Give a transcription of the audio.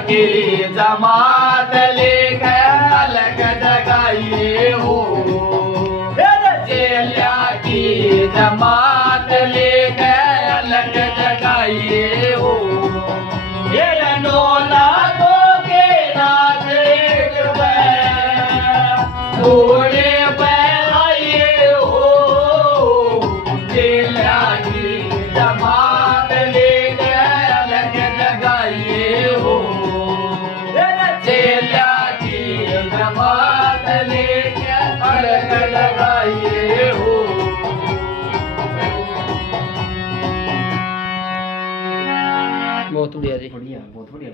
की जमात लेके अलग जगाइए हो, चेला की जमात लेके अलग जगाइए हो। ये नोना तो के नाथ एक थोड़े आइए हो, चेला की जमात लेके अलग जगाइए हो, चेला की जमात लेके अलग जगाइए हो। बहुत बढ़िया जी। बढ़िया, बहुत बढ़िया।